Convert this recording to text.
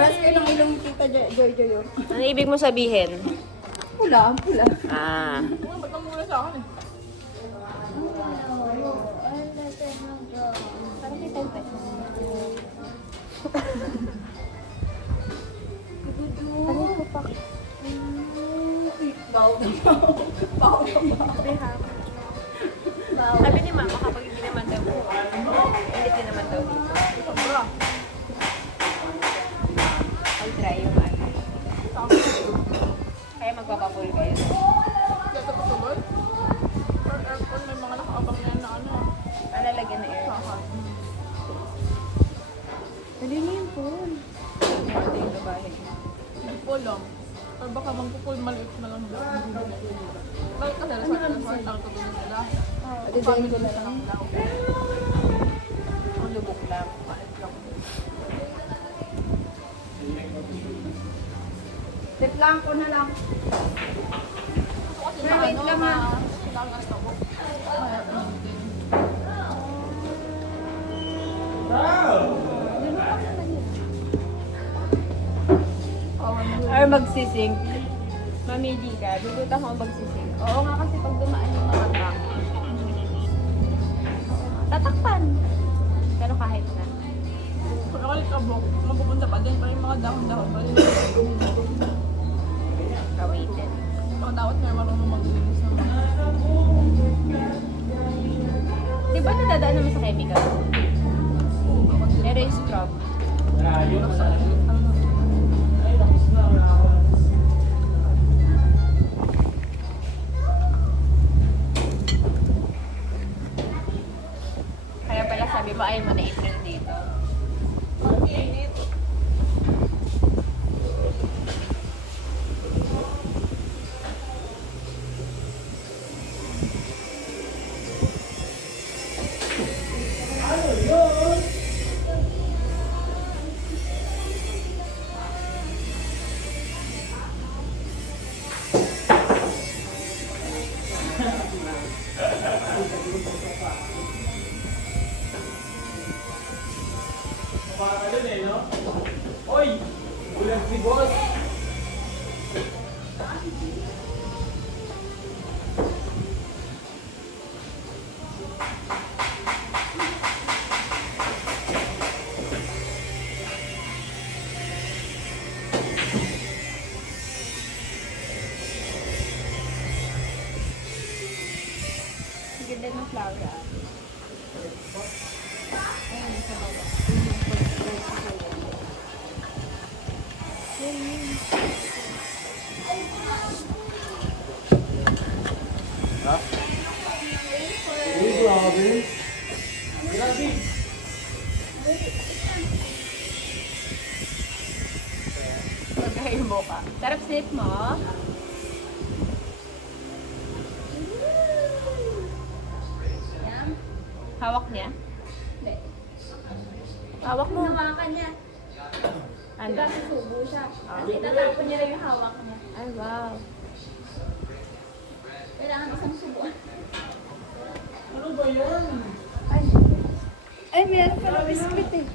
Paras kayo ng ilong tita Joy Joy. Ano ibig mo sabihin? Pula, pula. Ah. Ba't ang muna sa akin eh? Parang kita yung pet. Ano ko pa? Baw na baw. Baw na baw. Sabi ni mama kapag hindi naman daw hindi din naman daw dito. Sobra. Ay dry yung ano. Kaya magpapapul kayo. Kaya ito patuloy. Sa aircon may mga nakaabang na yan na ano. Ano lagyan na air? Sahan. Dali niyo yung pool. Ito yung babae. Nagpul lang. Or baka magpupul maliit na lang daw. Bakit kasi resort lang tutulong sila. Adidayin ko na lang. Ang lubog lang. Maliit lang. Sit lang ko na lang. Kasi May na wait ano, ka, ma. kailangan na ako. Kaya maintain. Or magsising. Mamili ka. Duduta ko magsising. Oo nga kasi pag dumaan yung mga truck. Tatakpan. Pero kahit na. Kung ako kabok, mapupunta pa din pa yung mga dahon-dahon. Bali Kawitin. Ang dapat may marunong maglinis ng mga. Di ba nadadaan naman sa chemical? Pero yung scrub. Kaya pala sabi mo ayaw mo na April dito. Ang ganda ng flower ah. Ayun, sa baba. Pagkain mo ka. Sarap snip mo. Hawak niya? Hindi. Hawak mo. Hinawakan niya. Ano? Kasi subo siya. Itatapon niya lang yung hawak niya. Ay, wow. Kailangan isang subuan. Ano ba yan? Ay, meron pala biscuit eh.